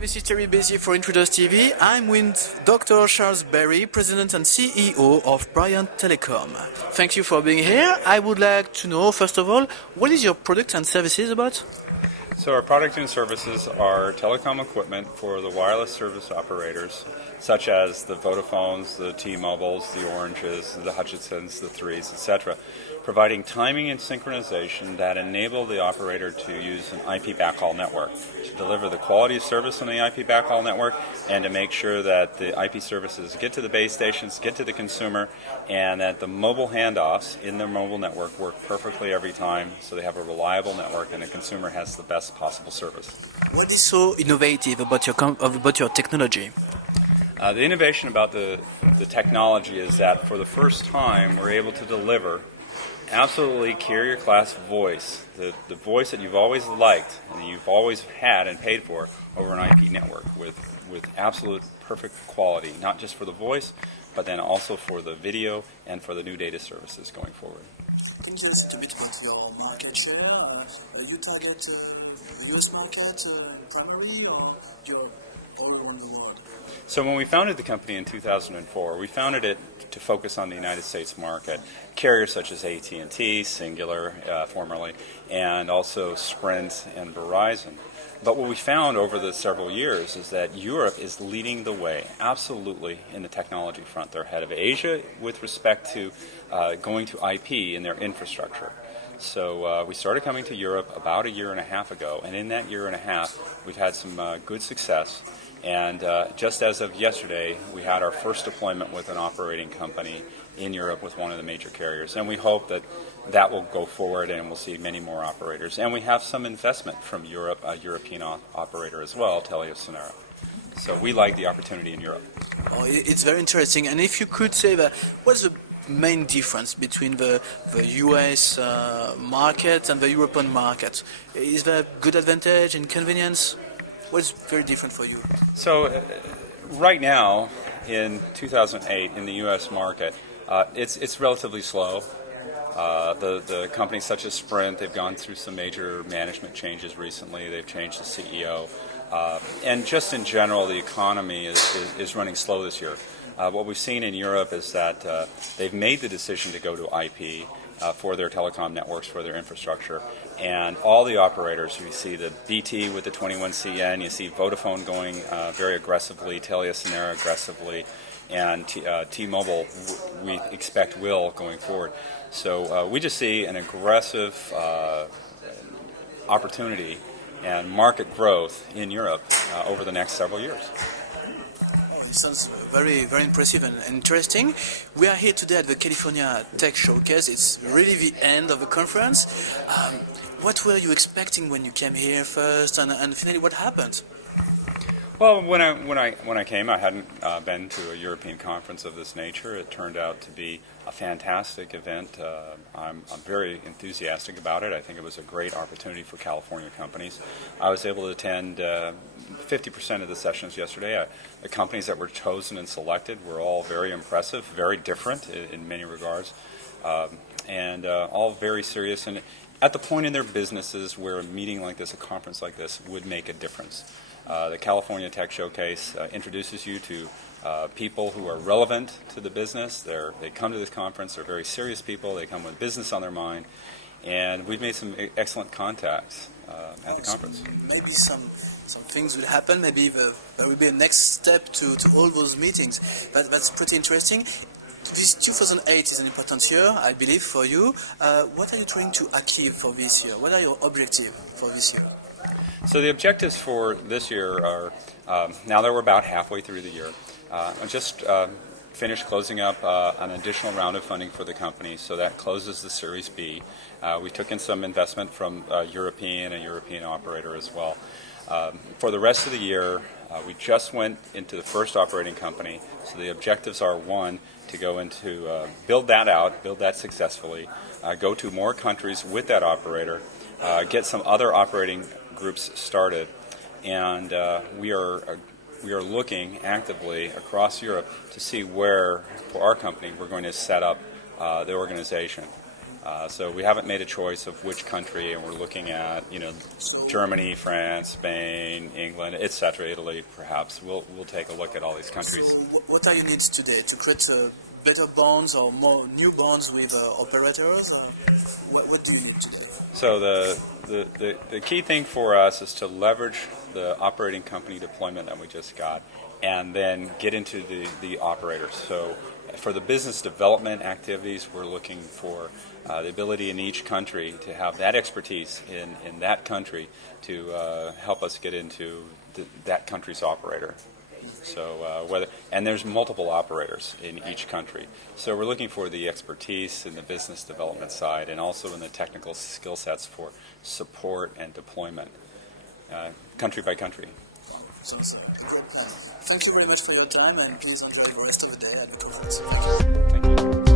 this is Terry Bézier for Intruders TV. I'm with Dr. Charles Berry, President and CEO of Brilliant Telecom. Thank you for being here. I would like to know, first of all, what is your product and services about? So our product and services are telecom equipment for the wireless service operators, such as the Vodafones, the T-Mobiles, the Oranges, the Hutchisons, the Threes, etc., providing timing and synchronization that enable the operator to use an IP backhaul network to deliver the quality of service on the IP backhaul network and to make sure that the IP services get to the base stations, get to the consumer, and that the mobile handoffs in their mobile network work perfectly every time so they have a reliable network and the consumer has the best possible service. What is so innovative about your technology? The innovation about the technology is that for the first time we're able to deliver absolutely carrier class voice, the voice that you've always liked and you've always had and paid for over an IP network with absolute perfect quality, not just for the voice, but then also for the video and for the new data services going forward. Can you tell us a bit about your market share? You target the US market primarily, or you're all around the world? So when we founded the company in 2004, we founded it to focus on the United States market. Carriers such as AT&T, Singular, formerly, and also Sprint and Verizon. But what we found over the several years is that Europe is leading the way, absolutely, in the technology front. They're ahead of Asia with respect to going to IP in their infrastructure. So we started coming to Europe about a year and a half ago, and in that year and a half, we've had some good success. And just as of yesterday, we had our first deployment with an operating company in Europe with one of the major carriers. And we hope that that will go forward and we'll see many more operators. And we have some investment from Europe, a European operator as well, TeliaSonera. So we like the opportunity in Europe. Oh, it's very interesting. And if you could say that, what's the main difference between the US market and the European market? Is there a good advantage in convenience? What's very different for you? So right now, in 2008, in the U.S. market, it's relatively slow. The companies such as Sprint, they've gone through some major management changes recently. They've changed the CEO. And just in general, the economy is running slow this year. What we've seen in Europe is that they've made the decision to go to IP for their telecom networks, for their infrastructure. And all the operators, you see the BT with the 21CN, you see Vodafone going very aggressively, TeliaSonera aggressively, and T-Mobile we expect will going forward. So we just see an aggressive opportunity and market growth in Europe over the next several years. It sounds very, very impressive and interesting. We are here today at the California Tech Showcase. It's really the end of the conference. What were you expecting when you came here first, and finally what happened? Well, when I came, I hadn't been to a European conference of this nature. It turned out to be a fantastic event. I'm very enthusiastic about it. I think it was a great opportunity for California companies. I was able to attend 50% of the sessions yesterday. The companies that were chosen and selected were all very impressive, very different in many regards, and all very serious and at the point in their businesses where a meeting like this, a conference like this, would make a difference. The California Tech Showcase introduces you to people who are relevant to the business. They come to this conference, they're very serious people, they come with business on their mind, and we've made some excellent contacts at the conference. Maybe some things will happen, maybe there will be a next step to all those meetings. That's pretty interesting. This 2008 is an important year, I believe, for you. What are you trying to achieve for this year? What are your objectives for this year? So the objectives for this year are, now that we're about halfway through the year, just finished closing up an additional round of funding for the company, so that closes the Series B. We took in some investment from a European operator as well. For the rest of the year, we just went into the first operating company, so the objectives are, one, to go into build that successfully, go to more countries with that operator, get some other operating groups started, and we are looking actively across Europe to see where, for our company, we're going to set up the organization. So we haven't made a choice of which country, and we're looking at, Germany, France, Spain, England, etc., Italy, perhaps. We'll take a look at all these countries. So what are your needs today to create better bonds or more new bonds with operators? What do you need today? So the key thing for us is to leverage the operating company deployment that we just got, and then get into the operators. So for the business development activities, we're looking for the ability in each country to have that expertise in that country to help us get into that country's operator. So and there's multiple operators in each country. So we're looking for the expertise in the business development side, and also in the technical skill sets for support and deployment, country by country. Sounds like a good plan. Thank you very much for your time, and please enjoy the rest of the day at the conference. Thank you.